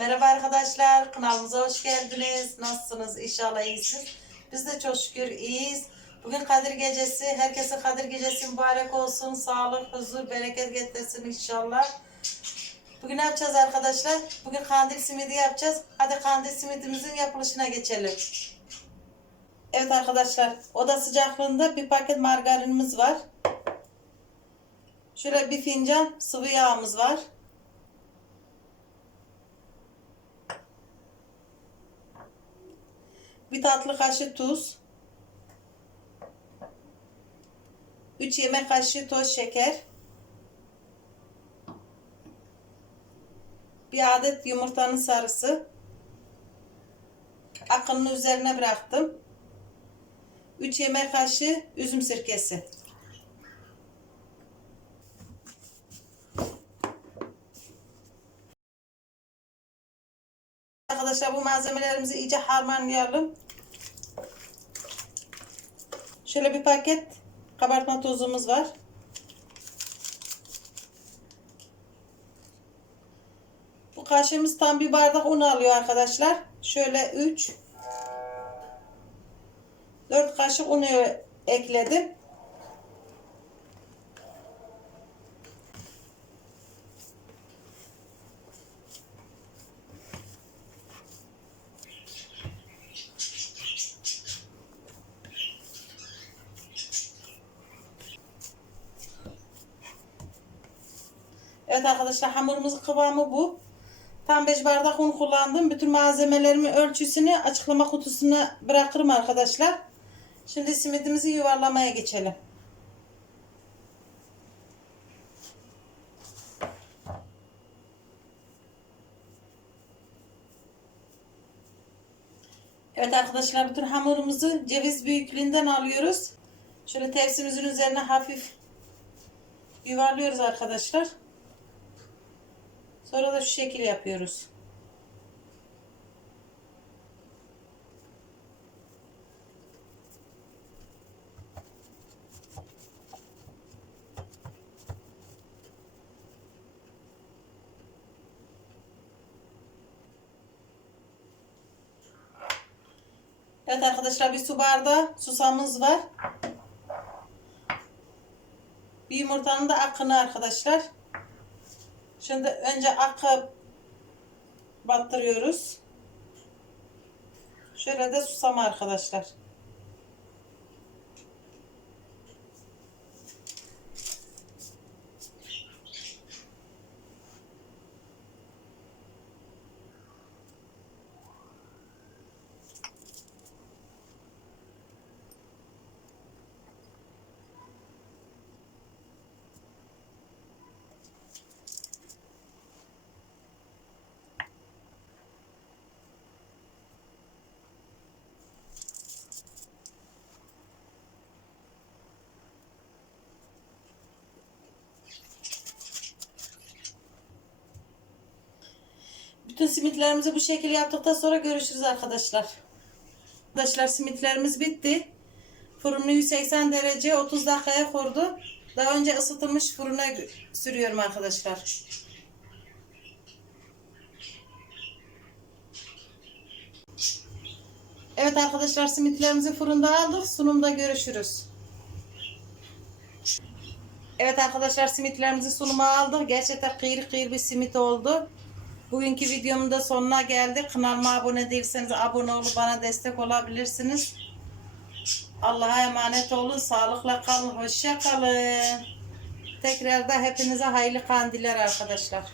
Merhaba arkadaşlar, kanalımıza hoş geldiniz. Nasılsınız? İnşallah iyisiniz. Biz de çok şükür iyiyiz. Bugün Kadir Gecesi. Herkese Kadir Gecesi mübarek olsun. Sağlık, huzur, bereket getirsin inşallah. Bugün ne yapacağız arkadaşlar? Bugün kandil simidi yapacağız. Hadi kandil simidimizin yapılışına geçelim. Evet arkadaşlar, oda sıcaklığında bir paket margarinimiz var. Şöyle bir fincan sıvı yağımız var. Bir tatlı kaşığı tuz. 3 yemek kaşığı toz şeker. Bir adet yumurtanın sarısı. Akının üzerine bıraktım. 3 yemek kaşığı üzüm sirkesi. Arkadaşlar bu malzemelerimizi iyice harmanlayalım. Şöyle bir paket kabartma tozumuz var. Bu kaşığımız tam bir bardak un alıyor arkadaşlar. Şöyle 3 4 kaşık un ekledim. Evet arkadaşlar hamurumuzun kıvamı bu. Tam 5 bardak un kullandım. Bütün malzemelerimi ölçüsünü açıklama kutusuna bırakırım arkadaşlar. Şimdi simidimizi yuvarlamaya geçelim. Evet arkadaşlar bütün hamurumuzu ceviz büyüklüğünden alıyoruz. Şöyle tepsimizin üzerine hafif yuvarlıyoruz arkadaşlar. Sonra da şu şekil yapıyoruz. Evet arkadaşlar bir su bardağı susamımız var. Bir yumurtanın da akını arkadaşlar. Şimdi önce akı battırıyoruz. Şöyle de susam arkadaşlar. Bütün simitlerimizi bu şekilde yaptıktan sonra görüşürüz arkadaşlar. Arkadaşlar simitlerimiz bitti. Fırını 180 derece 30 dakikaya kurdu. Daha önce ısıtılmış fırına sürüyorum arkadaşlar. Evet arkadaşlar simitlerimizi fırında aldık. Sunumda görüşürüz. Evet arkadaşlar simitlerimizi sunuma aldık. Gerçekten kıyır kıyır bir simit oldu. Bugünkü videomun da sonuna geldik. Kanalıma abone değilseniz abone olup bana destek olabilirsiniz. Allah'a emanet olun. Sağlıkla kalın. Hoşça kalın. Tekrar da hepinize hayırlı kandiller arkadaşlar.